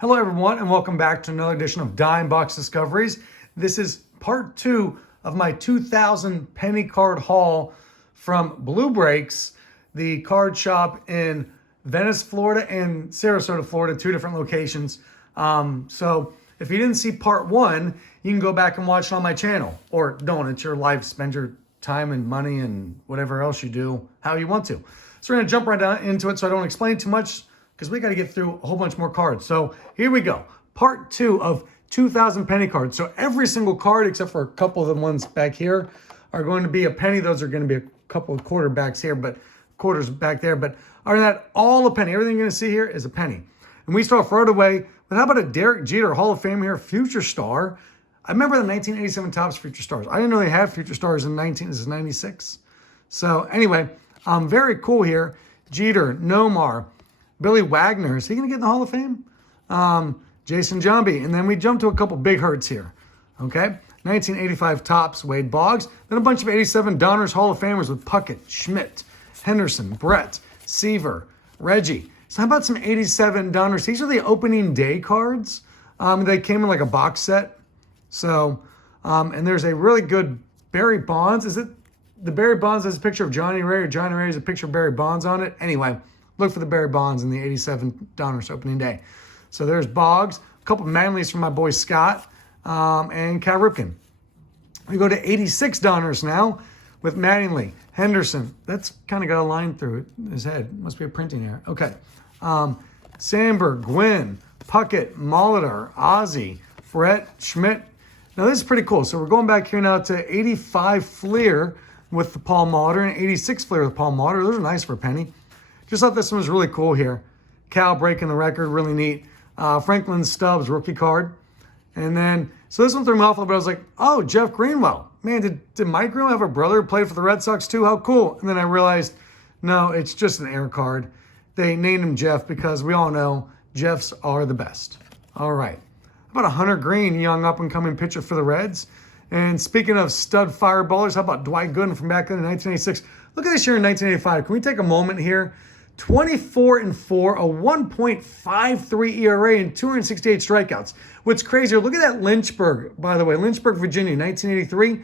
Hello everyone and welcome back to another edition of Dime Box Discoveries. This is part 2 of my 2000 penny card haul from Blue Breaks, the card shop in Venice, Florida and Sarasota, Florida, 2 different locations. So if you didn't see part 1, you can go back and watch it on my channel. Or don't, it's your life, spend your time and money and whatever else you do how you want to. So we're going to jump right down into it so I don't explain too much, because we got to get through a whole bunch more cards. So here we go. Part 2 of 2000 penny cards. So every single card, except for a couple of the ones back here, are going to be a penny. Those are going to be a couple of quarterbacks here, but quarters back there. But other than that, all a penny. Everything you're going to see here is a penny. And we start right away. But how about a Derek Jeter Hall of Fame here, future star? I remember the 1987 Topps future stars. I didn't know they had future stars in 96. So anyway, very cool here. Jeter, Nomar, Billy Wagner, is he going to get in the Hall of Fame? Jason Jambi. And then we jump to a couple big hurts here. Okay? 1985 Topps, Wade Boggs. Then a bunch of 87 Donruss Hall of Famers with Puckett, Schmidt, Henderson, Brett, Seaver, Reggie. So how about some 87 Donruss? These are the opening day cards. They came in like a box set. So, and there's a really good Barry Bonds. Is it the Barry Bonds has a picture of Johnny Ray, or Johnny Ray has a picture of Barry Bonds on it? Anyway, look for the Barry Bonds in the 87 Donruss opening day. So there's Boggs, a couple of Manleys from my boy Scott, and Cal Ripken. We go to 86 Donruss now with Mattingly, Henderson. That's kind of got a line through his head. Must be a printing error. Okay. Sandberg, Gwynn, Puckett, Molitor, Ozzie, Brett, Schmidt. Now this is pretty cool. So we're going back here now to 85 Fleer with the Paul Molitor and 86 Fleer with Paul Molitor. Those are nice for a penny. Just thought this one was really cool here. Cal breaking the record, really neat. Franklin Stubbs rookie card. And then, so this one threw me off a little bit. I was like, oh, Jeff Greenwell. Man, did Mike Greenwell have a brother who played for the Red Sox too? How cool. And then I realized, no, it's just an air card. They named him Jeff because we all know Jeffs are the best. All right. How about a Hunter Green, young up-and-coming pitcher for the Reds? And speaking of stud fireballers, how about Dwight Gooden from back then in 1986? Look at this year in 1985. Can we take a moment here? 24-4, a 1.53 ERA, and 268 strikeouts. What's crazier, look at that Lynchburg, by the way. Lynchburg, Virginia, 1983.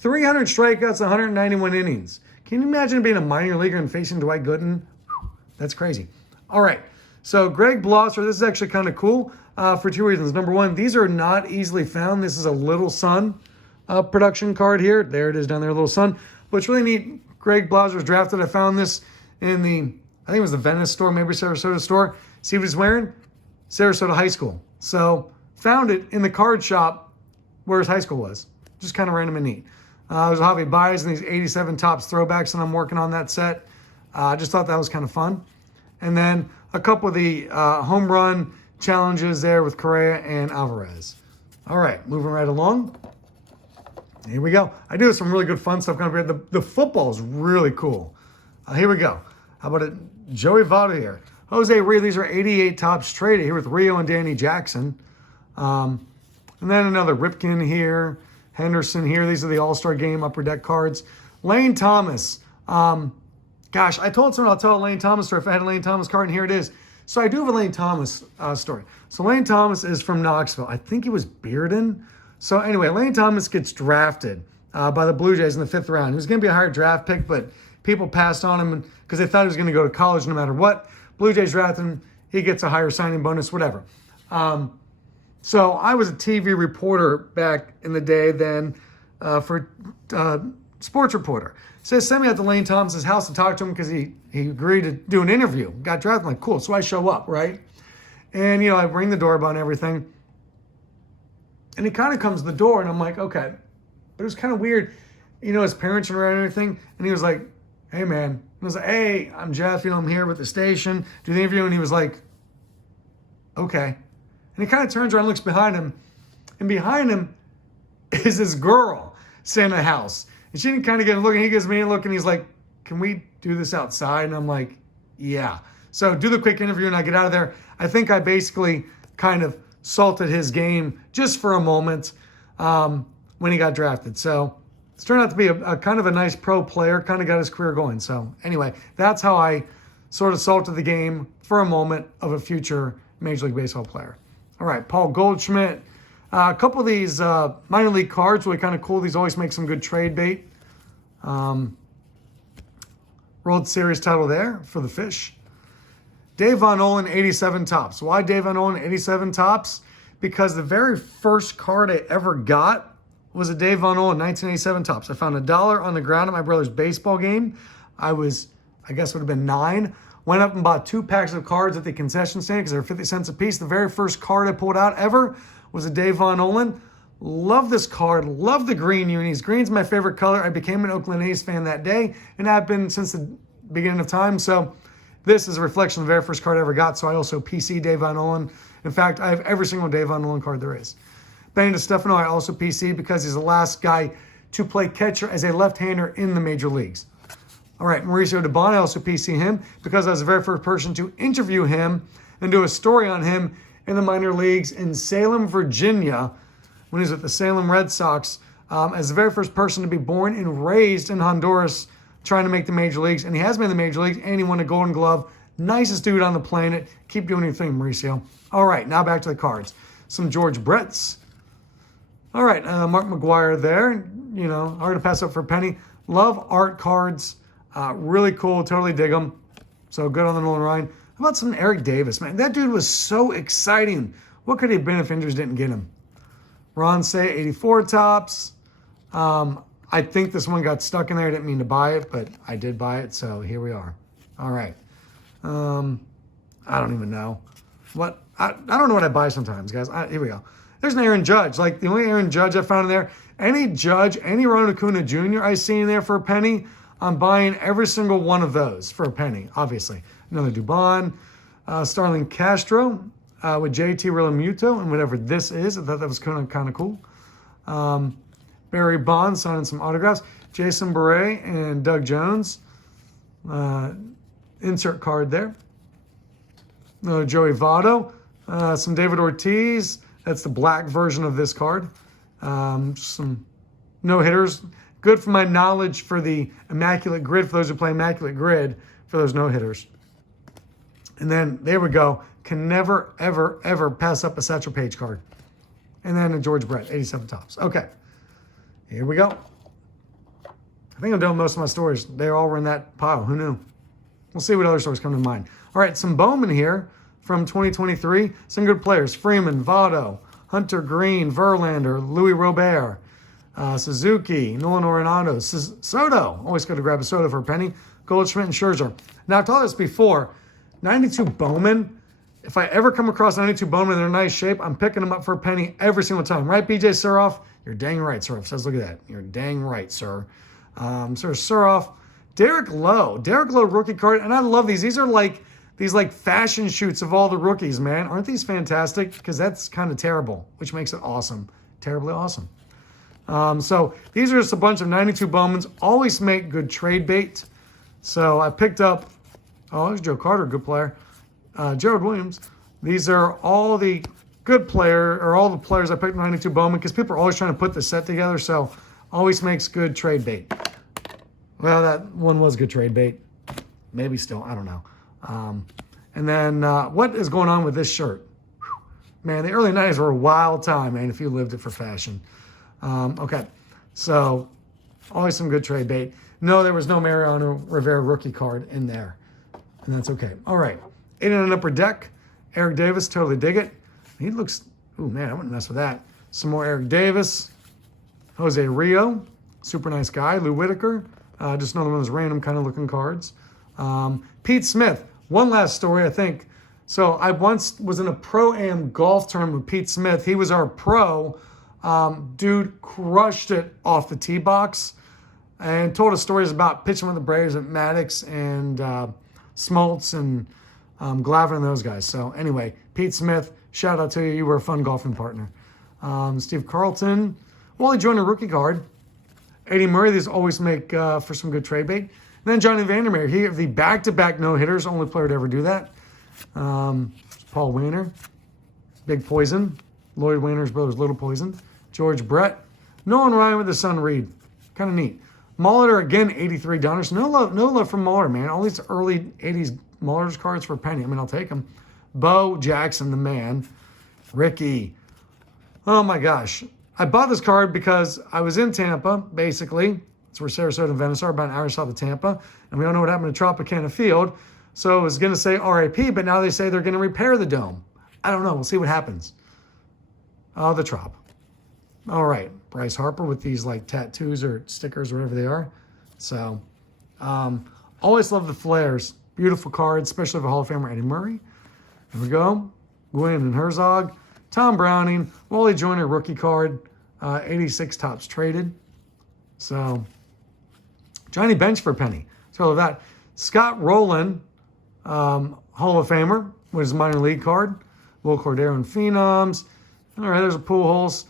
300 strikeouts, 191 innings. Can you imagine being a minor leaguer and facing Dwight Gooden? That's crazy. All right, so Greg Blosser, this is actually kind of cool for 2 reasons. Number one, these are not easily found. This is a Little Sun production card here. There it is down there, Little Sun. But it's really neat. Greg Blosser was drafted. I found this in the, I think it was the Venice store, maybe Sarasota store. See what he's wearing? Sarasota High School. So found it in the card shop where his high school was. Just kind of random and neat. There's a Javi Baez and these 87 Topps throwbacks, and I'm working on that set. I just thought that was kind of fun. And then a couple of the home run challenges there with Correa and Alvarez. All right, moving right along. Here we go. I do some really good fun stuff coming up here. The football is really cool. Here we go. How about it? Joey Votto here. Jose Reed, these are 88 Topps traded here with Rio and Danny Jackson. And then another Ripken here. Henderson here. These are the All-Star Game Upper Deck cards. Lane Thomas. Gosh, I told someone I'll tell a Lane Thomas story if I had a Lane Thomas card, and here it is. So I do have a Lane Thomas story. So Lane Thomas is from Knoxville. I think he was Bearden. So anyway, Lane Thomas gets drafted by the Blue Jays in the 5th round. He was going to be a higher draft pick, but people passed on him because they thought he was going to go to college no matter what. Blue Jays drafted him. He gets a higher signing bonus, whatever. So I was a TV reporter back in the day then for Sports Reporter. So they sent me out to Lane Thomas's house to talk to him because he agreed to do an interview. Got drafted. I'm like, cool. So I show up, right? And, you know, I ring the doorbell and everything. And he kind of comes to the door, and I'm like, okay. But it was kind of weird. You know, his parents were around and everything. And he was like, hey, man. And I was like, hey, I'm Jeff. You know, I'm here with the station. Do the interview. And he was like, okay. And he kind of turns around and looks behind him. And behind him is this girl sitting in the house. And she didn't kind of get a look. And he gives me a look. And he's like, can we do this outside? And I'm like, yeah. So do the quick interview and I get out of there. I think I basically kind of salted his game just for a moment when he got drafted. So it's turned out to be a kind of a nice pro player, kind of got his career going. So anyway, that's how I sort of salted the game for a moment of a future Major League Baseball player. All right, Paul Goldschmidt. A couple of these minor league cards, really kind of cool. These always make some good trade bait. World Series title there for the Fish. Dave Von Olin, 87 tops. Why Dave Von Olin, 87 tops? Because the very first card I ever got was a Dave Von Olin, 1987 tops. I found $1 on the ground at my brother's baseball game. I guess would have been 9. Went up and bought 2 packs of cards at the concession stand because they were 50 cents a piece. The very first card I pulled out ever was a Dave Von Olin. Love this card. Love the green unis. Green's my favorite color. I became an Oakland A's fan that day, and I've been since the beginning of time. So this is a reflection of the very first card I ever got. So I also PC Dave Von Olin. In fact, I have every single Dave Von Olin card there is. Benny DiStefano, I also PC because he's the last guy to play catcher as a left-hander in the major leagues. All right, Mauricio Dubon, I also PC him because I was the very first person to interview him and do a story on him in the minor leagues in Salem, Virginia, when he was with the Salem Red Sox, as the very first person to be born and raised in Honduras trying to make the major leagues. And he has made the major leagues, and he won a Golden Glove. Nicest dude on the planet. Keep doing your thing, Mauricio. All right, now back to the cards. Some George Bretts. All right, Mark McGuire there. You know, hard to pass up for a penny. Love art cards. Really cool. Totally dig them. So good on the Nolan Ryan. How about some Eric Davis, man? That dude was so exciting. What could he have been if Indians didn't get him? Ron Say, 84 tops. I think this one got stuck in there. I didn't mean to buy it, but I did buy it, so here we are. All right. I don't even know. I don't know what I buy sometimes, guys. Here we go. There's an Aaron Judge. Like, the only Aaron Judge I found in there, any Judge, any Ronald Acuna Jr. I see in there for a penny, I'm buying every single one of those for a penny, obviously. Another Dubon, Starling Castro with JT Realmuto and whatever this is. I thought that was kind of cool. Barry Bonds signing some autographs. Jason Beret and Doug Jones. Insert card there. Joey Votto. Some David Ortiz. That's the black version of this card. Some no-hitters. Good for my knowledge for the Immaculate Grid, for those who play Immaculate Grid, for those no-hitters. And then, there we go. Can never, ever, ever pass up a Satchel Paige card. And then a George Brett, 87 tops. Okay. Here we go. I think I'm done with most of my stories. They all were in that pile. Who knew? We'll see what other stories come to mind. All right, some Bowman here from 2023. Some good players. Freeman, Votto, Hunter Green, Verlander, Louis Robert, Suzuki, Nolan Arenado, Soto. Always good to grab a Soto for a penny. Goldschmidt and Scherzer. Now, I've told this before. 92 Bowman. If I ever come across 92 Bowman in a nice shape, I'm picking them up for a penny every single time. Right, BJ Suroff? You're dang right, Suroff says, look at that. You're dang right, sir. Sir Suroff. Derek Lowe. Derek Lowe rookie card. And I love these. These are like fashion shoots of all the rookies, man. Aren't these fantastic? Because that's kind of terrible, which makes it awesome. Terribly awesome. So these are just a bunch of 92 Bowmans. Always make good trade bait. So I picked up, there's Joe Carter, good player. Jared Williams. These are all the good player, or all the players I picked 92 Bowman, because people are always trying to put the set together. So always makes good trade bait. Well, that one was good trade bait. Maybe still, I don't know. And then what is going on with this shirt? Whew. Man, the early 90s were a wild time, man, if you lived it for fashion. Okay, so always some good trade bait. No, there was no Mariano Rivera rookie card in there, and that's okay. All right, 8 on an upper deck. Eric Davis, totally dig it. He looks, ooh, man, I wouldn't mess with that. Some more Eric Davis. Jose Rio, super nice guy. Lou Whitaker, just another one of those random kind of looking cards. Pete Smith, one last story, I think. So I once was in a Pro-Am golf tournament with Pete Smith. He was our pro. Dude crushed it off the tee box and told us stories about pitching with the Braves at Maddox and Smoltz and Glavine and those guys. So anyway, Pete Smith, shout out to you. You were a fun golfing partner. Steve Carlton, Wally Joyner rookie card. Eddie Murray, these always make for some good trade bait. And then Johnny Vandermeer, he the back-to-back no-hitters, only player to ever do that. Paul Wainer, Big Poison. Lloyd Wayner's brother's Little Poison. George Brett. Nolan Ryan with his son Reed. Kind of neat. Molitor, again, 83 Downers. No love from Molitor, man. All these early 80s Molitor's cards for a penny. I mean, I'll take them. Bo Jackson, the man. Ricky. Oh my gosh. I bought this card because I was in Tampa, basically. It's where Sarasota and Venice are, about an hour south of Tampa. And we all know what happened to Tropicana Field. So I was going to say RIP, but now they say they're going to repair the dome. I don't know. We'll see what happens. Oh, the Trop. All right. Bryce Harper with these like tattoos or stickers, or whatever they are. So, always love the flares. Beautiful cards, especially for Hall of Famer Eddie Murray. Here we go. Gwynn and Herzog. Tom Browning. Wally Joyner rookie card. 86 tops traded. So, Johnny Bench for a penny. So, all of that. Scott Rowland, Hall of Famer, with his minor league card. Will Cordero and Phenoms. All right, there's a Pujols.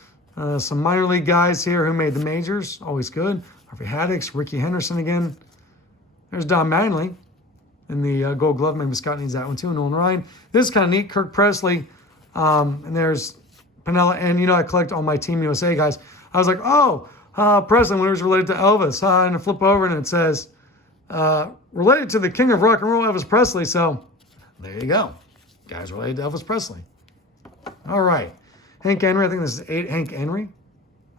Some minor league guys here who made the majors. Always good. Harvey Haddix, Ricky Henderson again. There's Don Mattingly in the Gold Glove. Maybe Scott needs that one too. Nolan Ryan. This is kind of neat. Kirk Presley. And there's Pinella. And, you know, I collect all my Team USA guys. I was like, oh, Presley, when it was related to Elvis. And I flip over and it says, related to the king of rock and roll, Elvis Presley. So there you go. Guys related to Elvis Presley. All right. Hank Henry. I think this is 8 Hank Henry.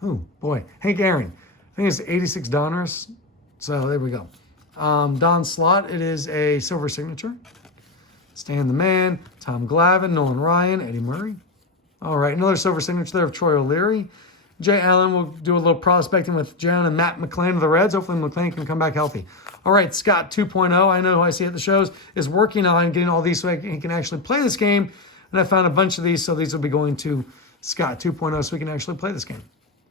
Oh, boy. Hank Aaron. I think it's 86 Donruss. So there we go. Don Slott, it is a silver signature. Stan the Man, Tom Glavine, Nolan Ryan, Eddie Murray. All right, another silver signature there of Troy O'Leary. Jay Allen will do a little prospecting with Jan and Matt McClain of the Reds. Hopefully McClain can come back healthy. All right, Scott 2.0, I know who I see at the shows, is working on getting all these so he can actually play this game. And I found a bunch of these, so these will be going to Scott 2.0 so we can actually play this game,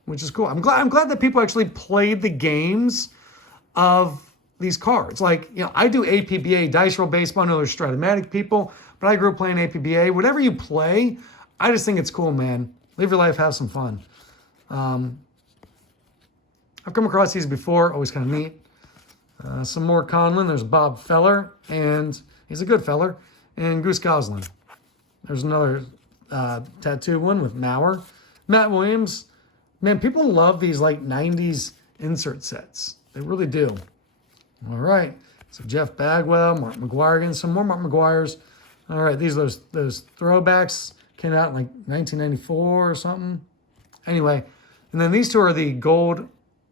which is cool. I'm glad that people actually played the games of these cards. Like, you know, I do APBA, Dice Roll Baseball. I know there's Stratomatic people, but I grew up playing APBA. Whatever you play, I just think it's cool, man. Live your life, have some fun. I've come across these before, always kind of neat. Some more Conlon. There's Bob Feller, and he's a good feller. And Goose Goslin. There's another tattoo one with Mauer. Matt Williams. Man, people love these like 90s insert sets. They really do. All right. So Jeff Bagwell, Mark McGuire again. Some more Mark McGuires. All right. These are those throwbacks. Came out in like 1994 or something. Anyway. And then these two are the gold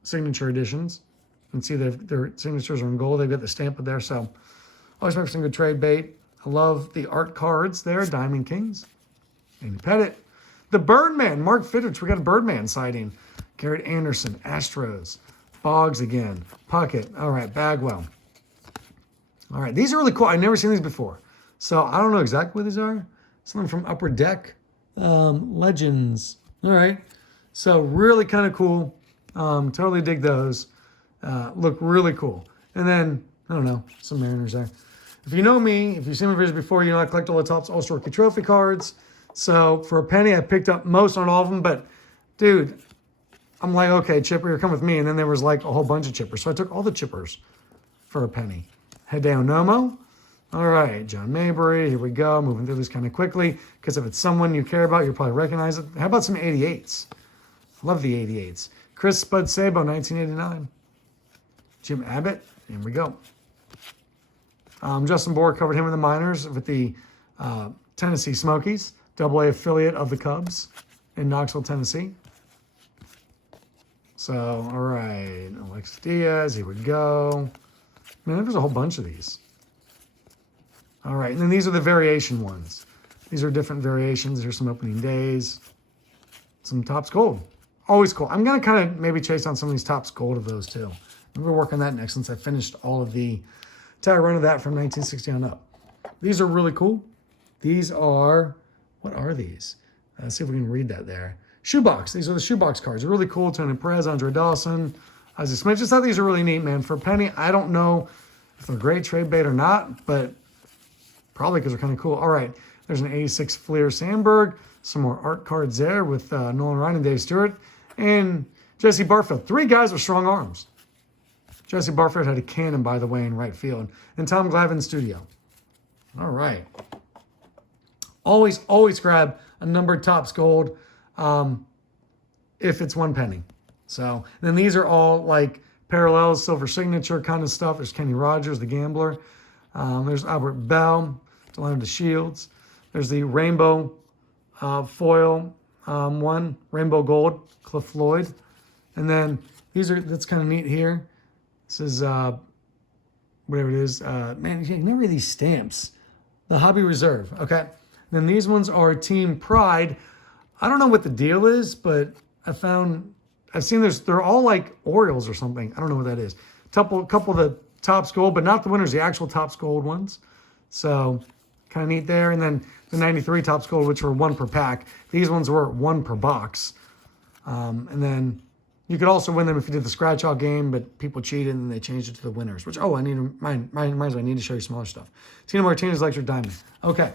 signature editions. You can see their signatures are in gold. They've got the stamp up there. So always make some good trade bait. I love the art cards there. Diamond Kings. Andy Pettit. The Birdman. Mark Fittrich. We got a Birdman sighting. Garrett Anderson. Astros. Boggs again. Puckett. All right. Bagwell. All right. These are really cool. I've never seen these before. So I don't know exactly what these are. Something from Upper Deck. Legends. All right. So really kind of cool. Totally dig those. Look really cool. And then, I don't know, some Mariners there. If you know me, if you've seen my videos before, you know I collect all the Topps All-Star Rookie Trophy cards. So for a penny, I picked up most, not all of them. But, dude, I'm like, okay, Chipper, you're coming with me. And then there was like a whole bunch of chippers. So I took all the chippers for a penny. Hideo Nomo. All right, John Mabry. Here we go. Moving through this kind of quickly. Because if it's someone you care about, you'll probably recognize it. How about some 88s? Love the 88s. Chris Spud Sabo, 1989. Jim Abbott. Here we go. Justin Bohr covered him in the minors with the Tennessee Smokies, AA affiliate of the Cubs in Knoxville, Tennessee. So, all right, Alexis Diaz, here we go. Man, there's a whole bunch of these. All right, and then these are the variation ones. These are different variations. There's some opening days. Some Topps Gold. Always cool. I'm going to kind of maybe chase on some of these Topps Gold of those too. I'm going to work on that next since I finished all of the entire run of that from 1960 on up. These are really cool. These are, what are these? Let's see if we can read that there. Shoebox. These are the shoebox cards. They're really cool. Tony Perez, Andre Dawson, Isaac Smith. Just thought these are really neat, man. For a penny, I don't know if they're great trade bait or not, but probably because they're kind of cool. All right. There's an 86 Fleer Sandberg. Some more art cards there with Nolan Ryan and Dave Stewart. And Jesse Barfield. 3 guys with strong arms. Jesse Barfield had a cannon, by the way, in right field. And Tom Glavine studio. All right. Always grab a numbered Topps Gold if it's 1 penny. So, and then these are all like parallels, silver signature kind of stuff. There's Kenny Rogers, the gambler. There's Albert Bell, Delano DeShields. There's the rainbow foil one, rainbow gold, Cliff Floyd. And then that's kind of neat here. This is, whatever it is. Man, you never read these stamps. The Hobby Reserve, okay? Then these ones are Team Pride. I don't know what the deal is, but I've seen they're all like Orioles or something. I don't know what that is. Couple of the Topps Gold, but not the winners, the actual Topps Gold ones. So kind of neat there. And then the 93 Topps Gold, which were 1 per pack. These ones were 1 per box. And then you could also win them if you did the scratch out game, but people cheated and they changed it to the winners, which, I need to, I need to show you some other stuff. Tina Martinez Electric Diamond. Okay.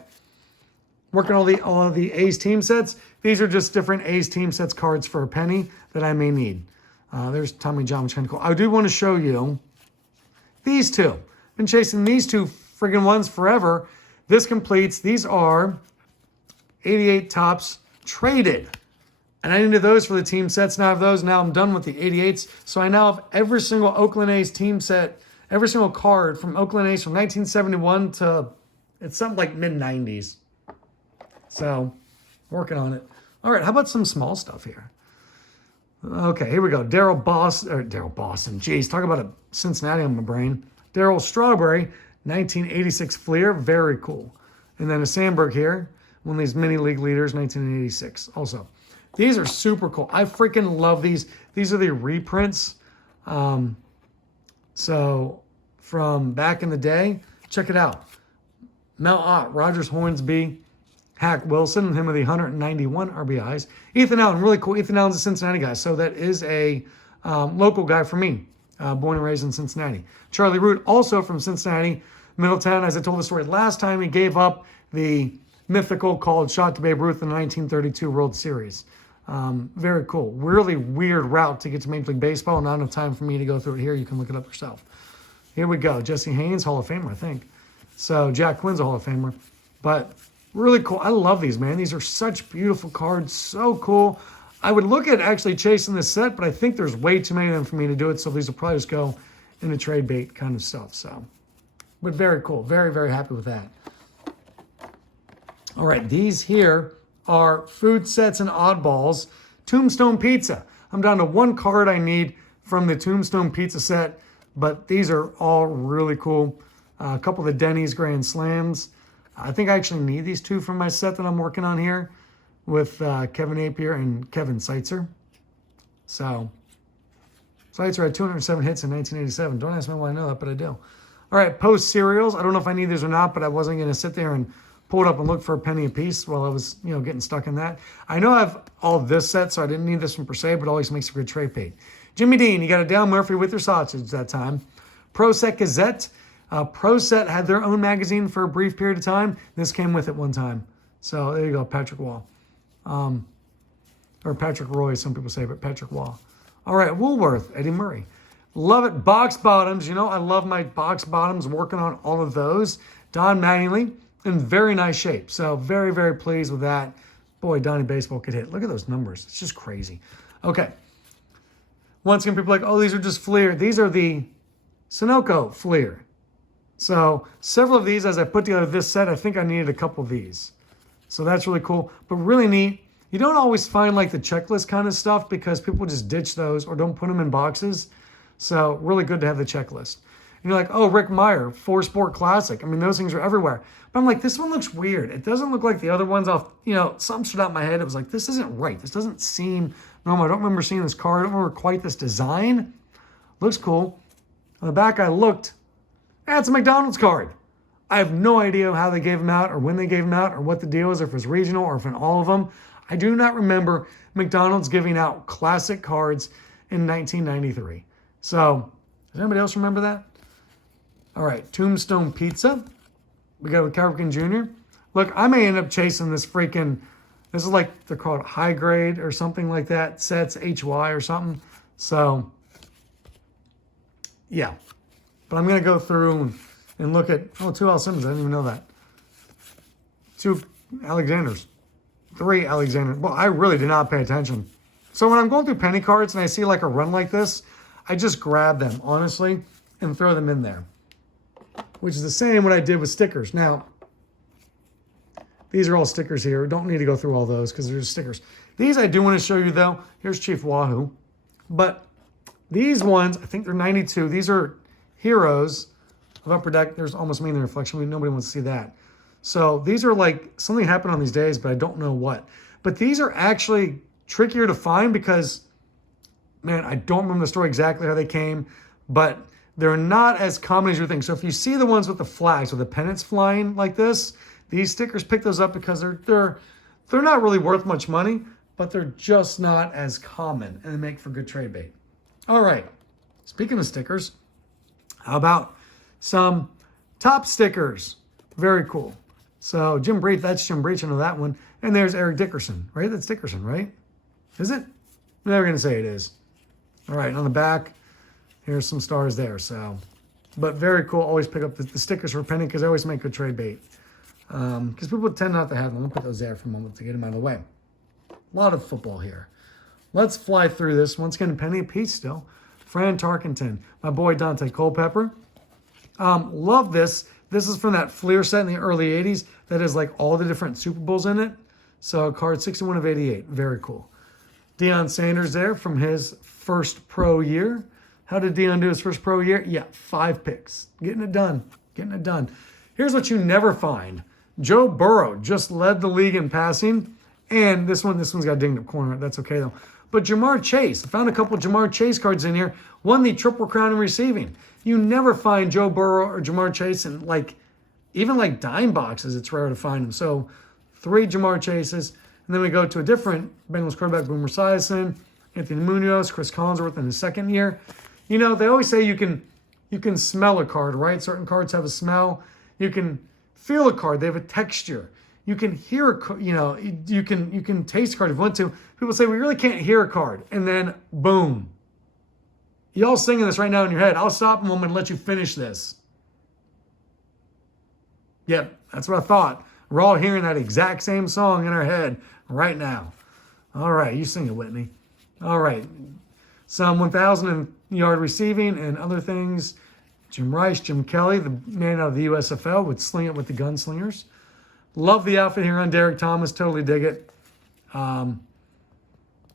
Working all the A's team sets. These are just different A's team sets cards for a penny that I may need. There's Tommy John, which is kind of cool. I do want to show you these two. Been chasing these two friggin' ones forever. This completes. These are 88 Topps traded. And I needed those for the team sets. Now I have those. Now I'm done with the 88s. So I now have every single Oakland A's team set, every single card from Oakland A's from 1971 to, it's something like mid-90s. So, working on it. All right, how about some small stuff here? Okay, here we go. Daryl Boston. Jeez, talk about a Cincinnati on my brain. Daryl Strawberry, 1986 Fleer. Very cool. And then a Sandberg here. One of these mini league leaders, 1986. Also, these are super cool. I freaking love these. These are the reprints. So, from back in the day, check it out. Mel Ott, Rogers Hornsby, Hack Wilson, him with the 191 RBIs. Ethan Allen, really cool. Ethan Allen's a Cincinnati guy, so that is a local guy for me, born and raised in Cincinnati. Charlie Root, also from Cincinnati, Middletown. As I told the story last time, he gave up the mythical called shot to Babe Ruth in the 1932 World Series. Very cool. Really weird route to get to Major League Baseball. Not enough time for me to go through it here. You can look it up yourself. Here we go. Jesse Haynes, Hall of Famer, I think. So Jack Quinn's a Hall of Famer. But really cool. I love these, man. These are such beautiful cards. So cool. I would look at actually chasing this set, but I think there's way too many of them for me to do it. So these will probably just go into trade bait kind of stuff. So, but very cool. Very, very happy with that. All right. These here are food sets and oddballs. Tombstone Pizza. I'm down to 1 card I need from the Tombstone Pizza set, but these are all really cool. A couple of the Denny's Grand Slams. I think I actually need these 2 from my set that I'm working on here with Kevin Napier and Kevin Seitzer. So, Seitzer had 207 hits in 1987. Don't ask me why I know that, but I do. All right, Post cereals. I don't know if I need these or not, but I wasn't going to sit there and pull it up and look for a penny a piece while I was, getting stuck in that. I know I have all of this set, so I didn't need this one per se, but it always makes a good trade bait. Jimmy Dean, you got a Dale Murphy with your sausage that time. Pro Set Gazette. Pro Set had their own magazine for a brief period of time. This came with it one time. So there you go, Patrick Wall. Or Patrick Roy, some people say, but Patrick Wall. All right, Woolworth, Eddie Murray. Love it. Box bottoms. I love my box bottoms, working on all of those. Don Mattingly in very nice shape. So very, very pleased with that. Boy, Donnie Baseball could hit. Look at those numbers. It's just crazy. Okay. Once again, people are like, oh, these are just Fleer. These are the Sunoco Fleer. So several of these, as I put together this set, I think I needed a couple of these. So that's really cool, but really neat. You don't always find like the checklist kind of stuff because people just ditch those or don't put them in boxes. So really good to have the checklist. And you're like, oh, Rick Meyer, 4-Sport Classic. I mean, those things are everywhere. But I'm like, this one looks weird. It doesn't look like the other ones off, something stood out in my head. It was like, this isn't right. This doesn't seem normal. I don't remember seeing this card. I don't remember quite this design. Looks cool. On the back, I looked. It's a McDonald's card. I have no idea how they gave them out or when they gave them out or what the deal is, or if it's regional or if in all of them. I do not remember McDonald's giving out classic cards in 1993. So, does anybody else remember that? All right, Tombstone Pizza. We got with Carrigan Jr. Look, I may end up chasing this freaking, this is like, they're called high grade or something like that, sets, HY or something. So, yeah. But I'm going to go through and look at, 2 Al Simmons. I didn't even know that. 2 Alexanders. 3 Alexanders. Well, I really did not pay attention. So when I'm going through penny cards and I see like a run like this, I just grab them, honestly, and throw them in there. Which is the same what I did with stickers. Now, These are all stickers here. Don't need to go through all those because they're just stickers. These I do want to show you though. Here's Chief Wahoo. But these ones, I think they're 92. These are heroes of Upper Deck. There's almost me in the reflection. Nobody wants to see that. So these are like something happened on these days, but I don't know what. But these are actually trickier to find because, man, I don't remember the story exactly how they came, but they're not as common as you think. So if you see the ones with the flags, with the pennants flying like this, these stickers, pick those up because they're not really worth much money, but they're just not as common, and they make for good trade bait. All right, speaking of stickers, how about some top stickers? Very cool. So Jim Breach, that's Jim Breach, I know that one. And there's Eric Dickerson, right? That's Dickerson, right? Is it? I'm never going to say it is. All right, on the back, here's some stars there. So, but very cool. Always pick up the stickers for a penny because they always make good trade bait. Because people tend not to have them. I'll put those there for a moment to get them out of the way. A lot of football here. Let's fly through this. Once again, a penny apiece still. Fran Tarkenton, my boy Dante Culpepper. Love this. This is from that Fleer set in the early 80s that is like all the different Super Bowls in it. So card 61 of 88. Very cool. Deion Sanders there from his first pro year. How did Deion do his first pro year? Yeah, 5 picks. Getting it done. Getting it done. Here's what you never find. Joe Burrow just led the league in passing. And this one's got a dinged up corner. That's okay though. But Jamar Chase, I found a couple of Jamar Chase cards in here. Won the Triple Crown in receiving. You never find Joe Burrow or Jamar Chase in even like dime boxes. It's rare to find them. So 3 Jamar Chases. And then we go to a different Bengals quarterback, Boomer Esiason, Anthony Munoz, Chris Collinsworth in his second year. You know, they always say you can smell a card, right? Certain cards have a smell. You can feel a card. They have a texture. You can hear a card, you can taste a card if you want to. People say, we really can't hear a card. And then, boom. Y'all singing this right now in your head. I'll stop a moment and let you finish this. Yep, that's what I thought. We're all hearing that exact same song in our head right now. All right, you sing it, Whitney. All right. Some 1,000-yard receiving and other things. Jim Rice, Jim Kelly, the man out of the USFL, would sling it with the gunslingers. Love the outfit here on Derek Thomas. Totally dig it. John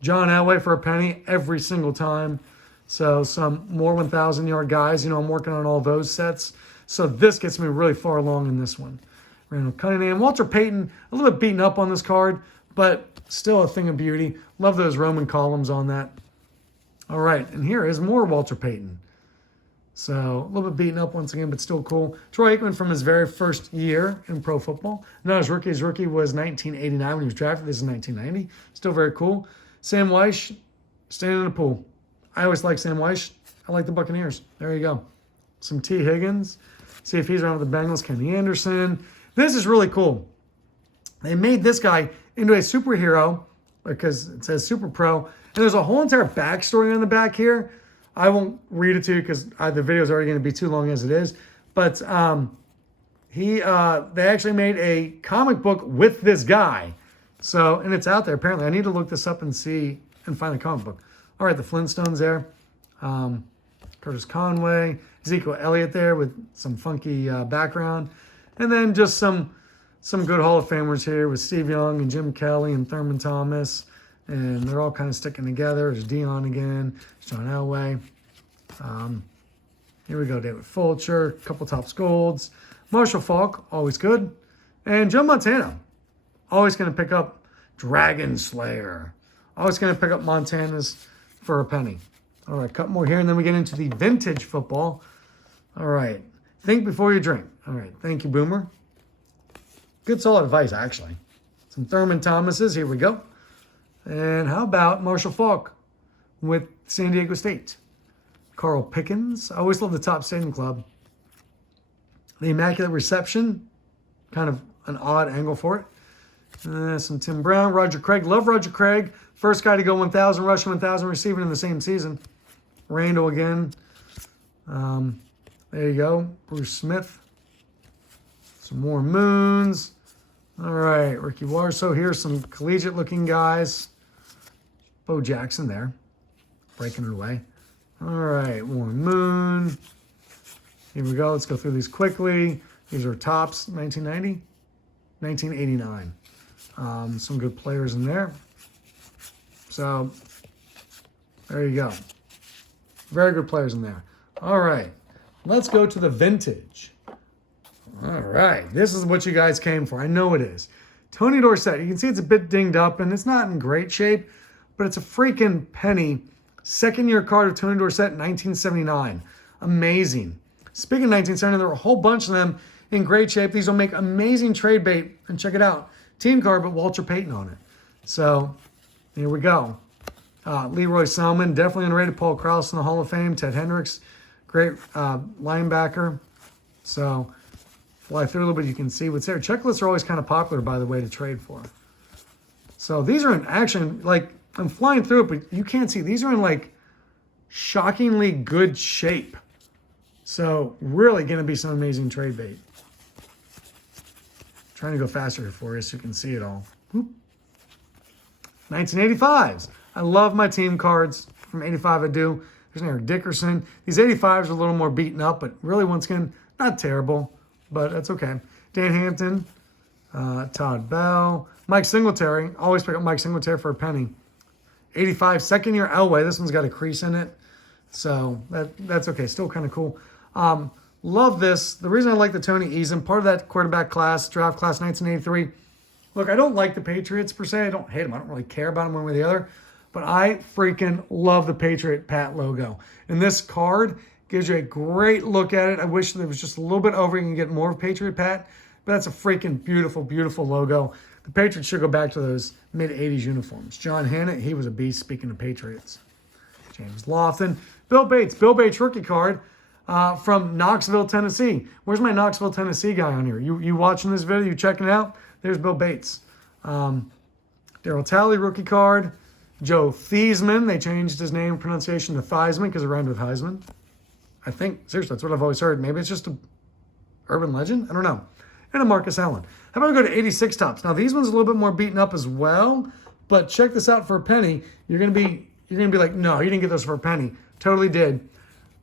Elway for a penny every single time. So some more 1,000-yard guys. I'm working on all those sets. So this gets me really far along in this one. Randall Cunningham. Walter Payton, a little bit beaten up on this card, but still a thing of beauty. Love those Roman columns on that. All right, and here is more Walter Payton. So a little bit beaten up once again, but still cool. Troy Aikman from his very first year in pro football. Not his rookie. His rookie was 1989 when he was drafted. This is 1990. Still very cool. Sam Weish, standing in the pool. I always like Sam Weish. I like the Buccaneers. There you go. Some T. Higgins. See if he's around with the Bengals. Kenny Anderson. This is really cool. They made this guy into a superhero because it says Super Pro. And there's a whole entire backstory on the back here. I won't read it to you because the video is already going to be too long as it is. But they actually made a comic book with this guy. So, and it's out there apparently. I need to look this up and see and find the comic book. All right, the Flintstones there. Curtis Conway, Ezekiel Elliott there with some funky background. And then just some good Hall of Famers here with Steve Young and Jim Kelly and Thurman Thomas. And they're all kind of sticking together. There's Dion again. John Elway. Here we go. David Fulcher. A couple Topps Golds. Marshall Faulk. Always good. And Joe Montana. Always going to pick up Dragon Slayer. Always going to pick up Montana's for a penny. All right. Couple more here. And then we get into the vintage football. All right. Think before you drink. All right. Thank you, Boomer. Good solid advice, actually. Some Thurman Thomases. Here we go. And how about Marshall Faulk with San Diego State? Carl Pickens. I always love the Top Stadium Club. The Immaculate Reception. Kind of an odd angle for it. Some Tim Brown. Roger Craig. Love Roger Craig. First guy to go 1,000 rushing, 1,000 receiving in the same season. Randall again. There you go. Bruce Smith. Some more Moons. All right. Ricky Warso. Here's some collegiate-looking guys. Bo Jackson there, breaking it away. All right, Warren Moon. Here we go. Let's go through these quickly. These are Topps 1990. 1989. Some good players in there. So there you go. Very good players in there. All right. Let's go to the vintage. All right. This is what you guys came for. I know it is. Tony Dorsett. You can see it's a bit dinged up and it's not in great shape, but it's a freaking penny. Second-year card of Tony Dorsett in 1979. Amazing. Speaking of 1979, there were a whole bunch of them in great shape. These will make amazing trade bait. And check it out. Team card, but Walter Payton on it. So here we go. Leroy Selman, definitely underrated. Paul Krause in the Hall of Fame. Ted Hendricks, great linebacker. So fly through a little bit, you can see what's there. Checklists are always kind of popular, by the way, to trade for. So these are in action. Like, I'm flying through it, but you can't see. These are in, like, shockingly good shape. So really going to be some amazing trade bait. Trying to go faster here for you so you can see it all. 1985s. I love my team cards from 85. I do. There's an Eric Dickerson. These 85s are a little more beaten up, but really, once again, not terrible, but that's okay. Dan Hampton, Todd Bell, Mike Singletary. Always pick up Mike Singletary for a penny. 85, second-year Elway. This one's got a crease in it, so that's okay. Still kind of cool. Love this. The reason I like the Tony Eason, part of that quarterback class, draft class 1983. Look, I don't like the Patriots per se. I don't hate them. I don't really care about them one way or the other. But I freaking love the Patriot Pat logo. And this card gives you a great look at it. I wish there was just a little bit over. You can get more of Patriot Pat. But that's a freaking beautiful, beautiful logo. The Patriots should go back to those mid-'80s uniforms. John Hannett, he was a beast, speaking of Patriots. James Lofton. Bill Bates. Bill Bates rookie card. From Knoxville, Tennessee. Where's my Knoxville, Tennessee guy on here? You watching this video? You checking it out? There's Bill Bates. Daryl Talley, rookie card. Joe Theismann. They changed his name pronunciation to Theismann because it rhymed with Heisman. I think, seriously, that's what I've always heard. Maybe it's just a urban legend? I don't know. And a Marcus Allen. How about we go to 86 tops? Now, these ones are a little bit more beaten up as well, but check this out for a penny. You're gonna be like, no, you didn't get those for a penny. Totally did.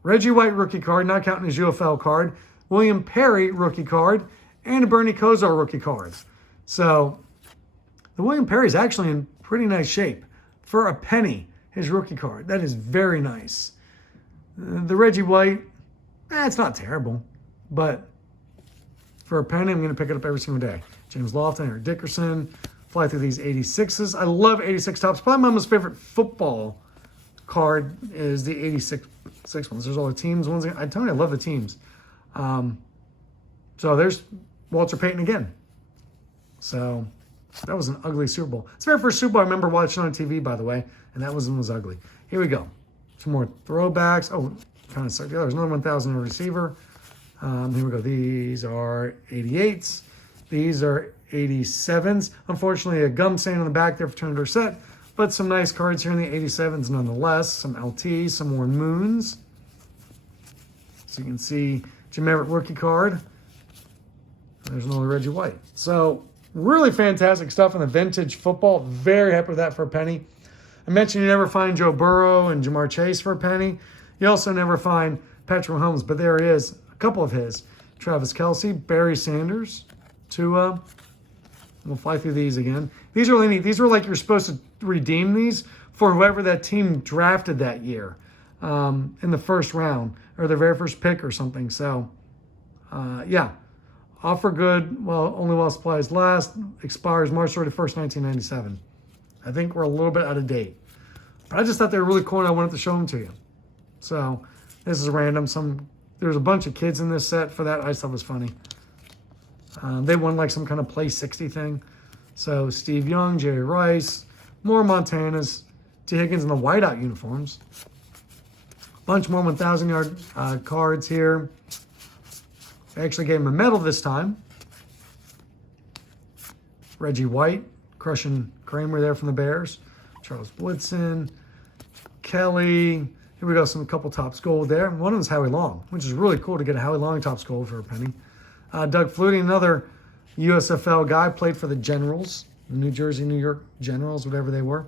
Reggie White rookie card, not counting his UFL card. William Perry rookie card, and a Bernie Kosar rookie card. So the William Perry is actually in pretty nice shape. For a penny, his rookie card. That is very nice. The Reggie White, it's not terrible. But for a penny, I'm going to pick it up every single day. James Lofton, Eric Dickerson. Fly through these 86s. I love 86 tops. Probably my most favorite football card is the 86 ones. There's all the teams ones. I tell you, I love the teams. So there's Walter Payton again. So that was an ugly Super Bowl. It's the very first Super Bowl I remember watching on TV, by the way, and that one was ugly. Here we go. Some more throwbacks. Oh, kind of stuck together. There's another 1,000 receiver. Here we go. These are 88s. These are 87s. Unfortunately, a gum stain on the back there for Tony Dorsett, but some nice cards here in the 87s nonetheless. Some LTs, some more Moons. So you can see Jim Everett rookie card. There's another Reggie White. So really fantastic stuff in the vintage football. Very happy with that for a penny. I mentioned you never find Joe Burrow and Jamar Chase for a penny. You also never find Patrick Mahomes, but there he is. A couple of his. Travis Kelce, Barry Sanders, Tua. We'll fly through these again. These are really neat. These were like you're supposed to redeem these for whoever that team drafted that year in the first round or their very first pick or something. So, yeah. Offer good, well, only while supplies last. Expires March 31st, 1997. I think we're a little bit out of date. But I just thought they were really cool and I wanted to show them to you. So, this is random. There's a bunch of kids in this set for that. I just thought it was funny. They won like some kind of Play 60 thing. So, Steve Young, Jerry Rice, more Montanas, T. Higgins in the whiteout uniforms. Bunch more 1,000-yard cards here. I actually gave him a medal this time. Reggie White, crushing Kramer there from the Bears. Charles Blitzen, Kelly. Here we go, a couple Topps Gold there. One of them is Howie Long, which is really cool to get a Howie Long Topps Gold for a penny. Doug Flutie, another USFL guy, played for the Generals, New Jersey, New York Generals, whatever they were.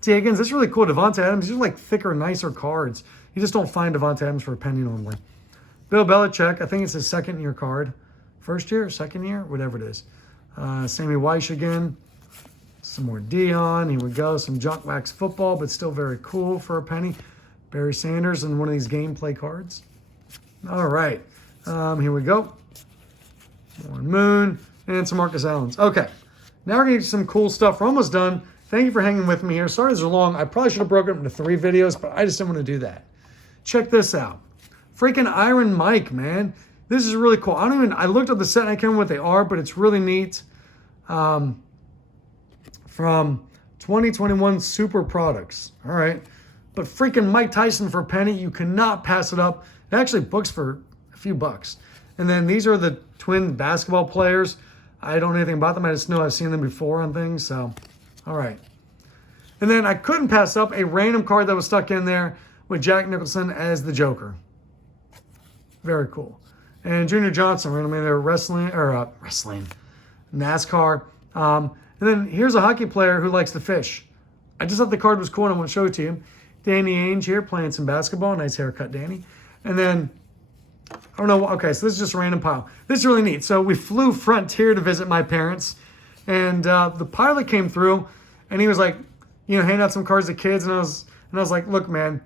T. Higgins, that's really cool. Devontae Adams, these are like thicker, nicer cards. You just don't find Devontae Adams for a penny normally. Bill Belichick, I think it's his second-year card First year, second year, whatever it is. Sammy Weish again. Some more Dion. Here we go. Some junk wax football, but still very cool for a penny. Barry Sanders and one of these gameplay cards. All right. Here we go. Warren Moon and some Marcus Allens. Okay. Now we're going to get some cool stuff. We're almost done. Thank you for hanging with me here. Sorry these are long. I probably should have broken it into 3 videos, but I just didn't want to do that. Check this out. Freaking Iron Mike, man. This is really cool. I looked up the set and I can't remember what they are, but it's really neat. From 2021 Super Products. All right. But freaking Mike Tyson for a penny. You cannot pass it up. It actually books for a few bucks. And then these are the twin basketball players. I don't know anything about them. I just know I've seen them before on things. So, all right. And then I couldn't pass up a random card that was stuck in there with Jack Nicholson as the Joker. Very cool. And Junior Johnson, randomly there, wrestling, NASCAR. And then here's a hockey player who likes to fish. I just thought the card was cool and I want to show it to you. Danny Ainge here playing some basketball. Nice haircut, Danny. And then, I don't know. Okay, so this is just a random pile. This is really neat. So we flew Frontier to visit my parents. And the pilot came through and he was like, handing out some cards to kids. And I was like, look, man,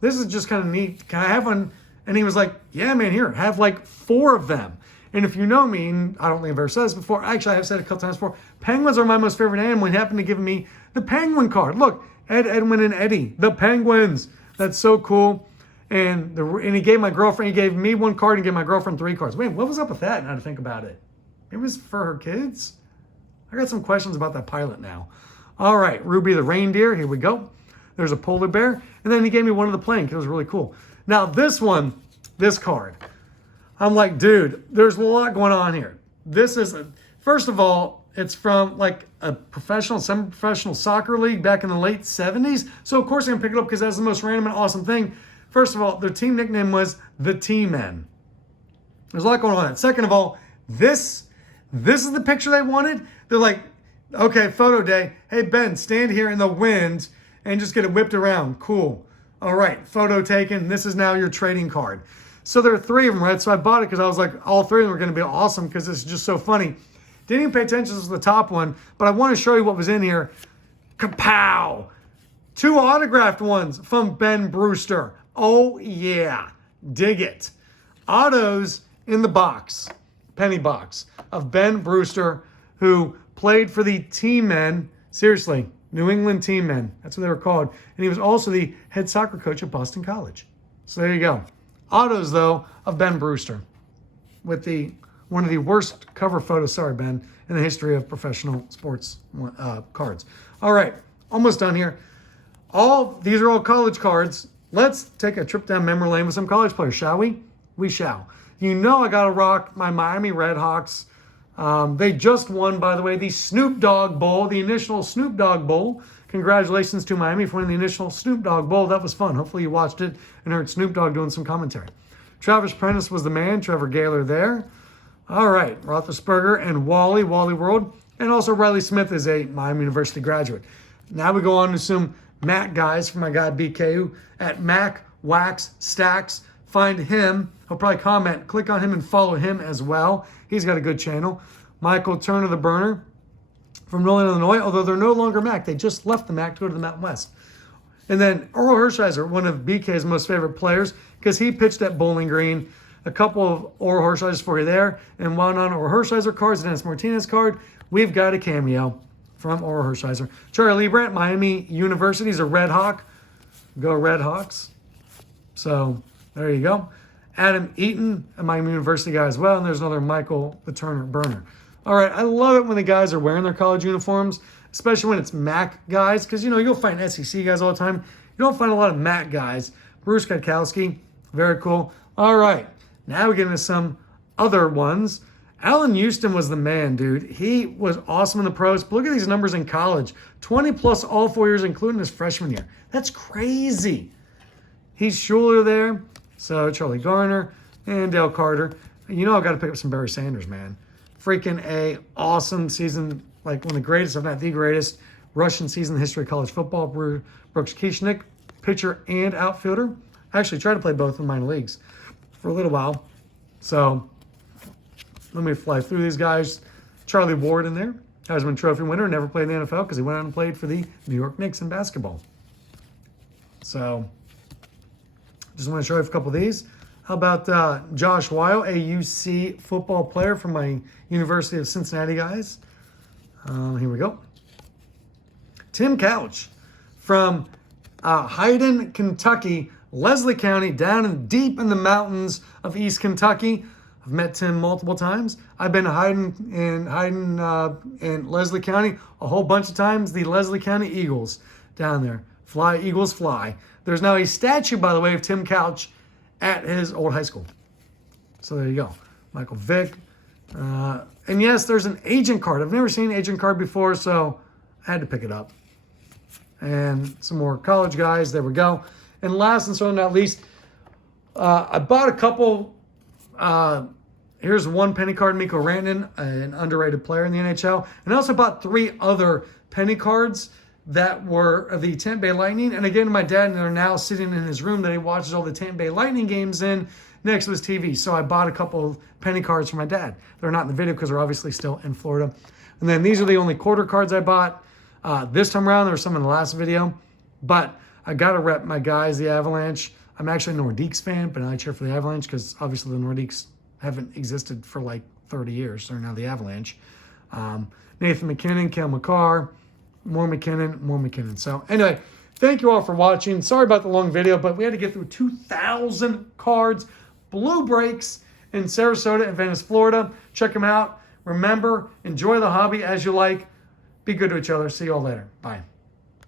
this is just kind of neat. Can I have one? And he was like, yeah, man, here, have like 4 of them. And if you know me, and I don't think I've ever said this before, actually I have said it a couple times before, penguins are my most favorite animal. He happened to give me the penguin card. Look, Ed, Edwin, and Eddie, the penguins. That's so cool. And he gave my girlfriend, he gave me 1 card and gave my girlfriend 3 cards. Wait, what was up with that? Now to think about it. It was for her kids? I got some questions about that pilot now. All right, Ruby the reindeer, here we go. There's a polar bear. And then he gave me one of the plane because it was really cool. Now this one, this card, I'm like, dude, there's a lot going on here. This is, first of all, it's from like a professional, semi-professional soccer league back in the late 70s. So of course I'm gonna pick it up because that's the most random and awesome thing. First of all, their team nickname was the T-Men. There's a lot going on. Second of all, this is the picture they wanted. They're like, okay, photo day. Hey, Ben, stand here in the wind and just get it whipped around. Cool. All right, photo taken. This is now your trading card. So there are 3 of them, right? So I bought it because I was like, all 3 of them are going to be awesome because it's just so funny. Didn't even pay attention to the top one, but I want to show you what was in here. Kapow! 2 autographed ones from Ben Brewster. Oh, yeah. Dig it. Autos in the box, penny box, of Ben Brewster, who played for the T-Men. Seriously, New England T-Men. That's what they were called. And he was also the head soccer coach at Boston College. So there you go. Autos, though, of Ben Brewster with one of the worst cover photos, sorry, Ben, in the history of professional sports cards. All right, almost done here. These are all college cards. Let's take a trip down memory lane with some college players, shall we? We shall. You know I got to rock my Miami Redhawks. They just won, by the way, the Snoop Dogg Bowl, the initial Snoop Dogg Bowl. Congratulations to Miami for winning the initial Snoop Dogg Bowl. That was fun. Hopefully you watched it and heard Snoop Dogg doing some commentary. Travis Prentice was the man. Trevor Gaylor there. All right. Roethlisberger and Wally World. And also Riley Smith is a Miami University graduate. Now we go on to some Mac guys from my guy BK at Mac Wax Stacks. Find him. He'll probably comment. Click on him and follow him as well. He's got a good channel. Michael Turner the Burner from Northern Illinois, although they're no longer Mac. They just left the Mac to go to the Mountain West. And then Oral Hershiser, one of BK's most favorite players, because he pitched at Bowling Green. A couple of Oral Hershisers for you there. And one on Oral Hershiser cards, Dennis Martinez card, we've got a cameo from Oral Hershiser. Charlie Liebrandt, Miami University, is a Red Hawk. Go Red Hawks. So there you go. Adam Eaton, a Miami University guy as well. And there's another Michael the Turner Burner. All right, I love it when the guys are wearing their college uniforms, especially when it's MAC guys, because, you'll find SEC guys all the time. You don't find a lot of MAC guys. Bruce Katkowski, very cool. All right, now we get into some other ones. Allen Houston was the man, dude. He was awesome in the pros. But look at these numbers in college. 20 plus all 4 years, including his freshman year. That's crazy. He's Schuler there. So Charlie Garner and Dale Carter. I've got to pick up some Barry Sanders, man. Freaking a awesome season, like one of the greatest, if not the greatest, Russian season in the history of college football. Brooks Kieschnick, pitcher and outfielder. I actually tried to play both in minor leagues for a little while. So Let me fly through these guys. Charlie Ward in there. Heisman Trophy winner. Never played in the NFL because he went out and played for the New York Knicks in basketball. So, just want to show you a couple of these. How about Josh Weil, a UC football player from my University of Cincinnati guys. Here we go. Tim Couch from Hayden, Kentucky, Leslie County, down deep in the mountains of East Kentucky. I've met Tim multiple times. I've been to Hayden in Leslie County a whole bunch of times. The Leslie County Eagles down there. Fly, Eagles fly. There's now a statue, by the way, of Tim Couch at his old high school. So there you go. Michael Vick. And yes, there's an agent card. I've never seen an agent card before, so I had to pick it up. And some more college guys. There we go. And last and certainly not least, I bought a couple. Here's one penny card, Miko Rantanen, an underrated player in the NHL. And I also bought 3 other penny cards that were of the Tampa Bay Lightning. And again, my dad, and they're now sitting in his room that he watches all the Tampa Bay Lightning games in next to his TV. So I bought a couple of penny cards for my dad. They're not in the video because they're obviously still in Florida. And then these are the only quarter cards I bought. This time around, there were some in the last video. But I got to rep my guys, the Avalanche. I'm actually a Nordiques fan, but I cheer for the Avalanche because obviously the Nordiques haven't existed for like 30 years. They're now the Avalanche. Nathan McKinnon, Cale Makar, more McKinnon. So anyway, thank you all for watching. Sorry about the long video, but we had to get through 2,000 cards. Blue Breaks in Sarasota and Venice, Florida. Check them out. Remember, enjoy the hobby as you like. Be good to each other. See you all later. Bye.